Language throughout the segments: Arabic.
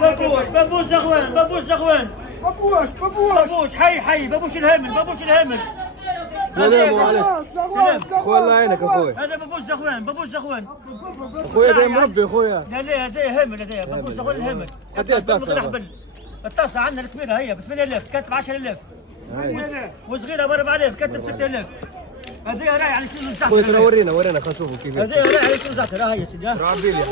بابوش بابوش زغوان بابوش زغوان بابوش حي بابوش الهامل بابوش الهامل. السلام عليكم. سلام خويا الله يعينك اخويا. هذا بابوش زغوان بابوش زغوان اخويا هذا مربي اخويا. لا هذا هامل هذا بابوش زغوان الهامل. قد الطاسه؟ الطاسه عندنا الكبيره هي ب 8000 كانت ب 10000 وصغيره ب 4000 كانت ب 6000. هذه راهي على كيلو الزعتر. خويا ورينا خلينا نشوفوا كيف. هذه راهي على كيلو الزعتر راهي يا سيدي. ربي لي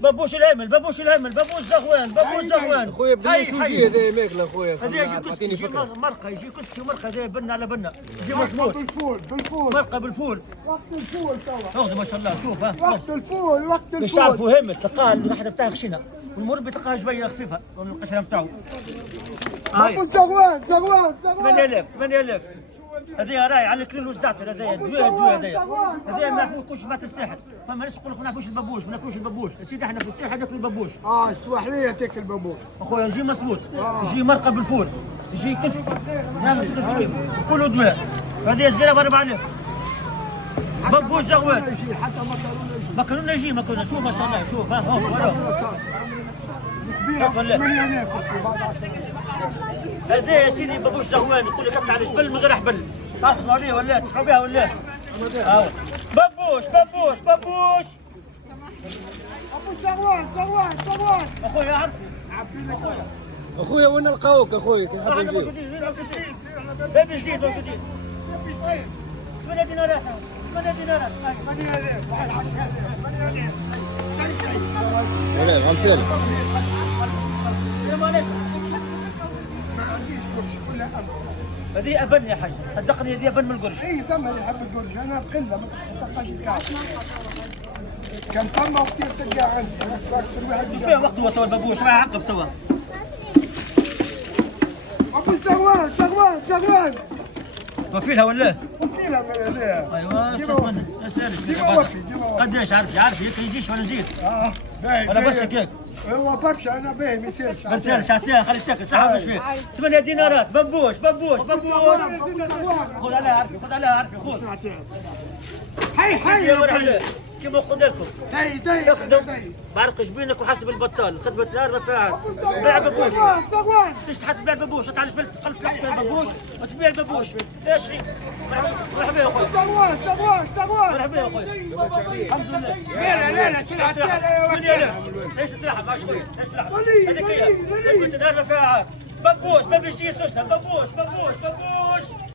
بابوش الهامل بابوش الهامل بابوش زغوان بابوش زغوان. اخويا بدا شو جي هذا ماكله اخويا. هذا يجي كسكي يجي مرقه يجي كسكي ومرقه هذا بنه على بنه يجي مصموط بالفول مرقه بالفول. وقت الفول توا ما شاء الله شوف ها وقت الفول باش تعرفوا هامل تلقاه الواحده بتاعها خشنه والمربي تلقاها شويه خفيفه القشره بتاعه. باكل زغوان 8000 هذه راهي على الكليل والزعتر هذايا الدواء هذايا ما ناكلوش مات الساحل. فما ناس يقول لك ما ناكلوش البابوش ما ناكلوش البابوش يا سيدي احنا في الساحل ناكلوا البابوش. اسمح لي تاكل بابوش اخويا يجي مسلوط يجي مرقه بالفول يجي كسكي نعمل كسكي كله دواء. هذه صغيره ب 4000 بابوش زغوان. حتى مكرونه يجي مكرونه شوف ما شاء الله شوف ها هو كبيره 8000 هذا يا سيدي بابوش زغوان يقول لك اطلع على الجبل من غير حبل تصنعوا عليه ولا تسمعوا بها ولا بابوش زغوان اخويا عرفي اخويا وين نلقاوك اخويا كي حاب نجي. باب جديد موجودين 8 دينارات 8 دينارات. ولا غمسالك. السلام عليكم. هذه ابن يا حاج صدقني هذه ابن من القرش. اي ثم اللي يحب القرش انا بقله ما تلقاش الكعب. كان ثم وقت تلقى عندي اكثر واحد فيها وقت هو توا البابوش راه عقب توا. ابو زغوان وفيلها ولا؟ وكيلها من هنا. ايوا اسالك قداش عارف يجيش ولا نزيد؟ باهي ولا بس هكاك؟ هو برشا انا باهي ما يصيرش. ما تسالش عطيها خلي تاكل صحه مش فيه. 8 دينارات بابوش خذ عليها عرفي خذ. هاي كيما نقول لكم داي اخدم بعرق جبينك وحسب البطال خدمة نهار ما فيها بيع بابوش. زغوان ليش تحط تبيع البابوش تعال جبل تقلب تبيع البابوش وتبيع البابوش ايش هي؟ مرحبا يا اخوي زغوان مرحبا يا اخوي الحمد لله. لا سلعة ليش تلعب مع شوية؟ ليش تلعب؟ هذيك هي خدمة نهار ما فيها بابوش ما بيجي بابوش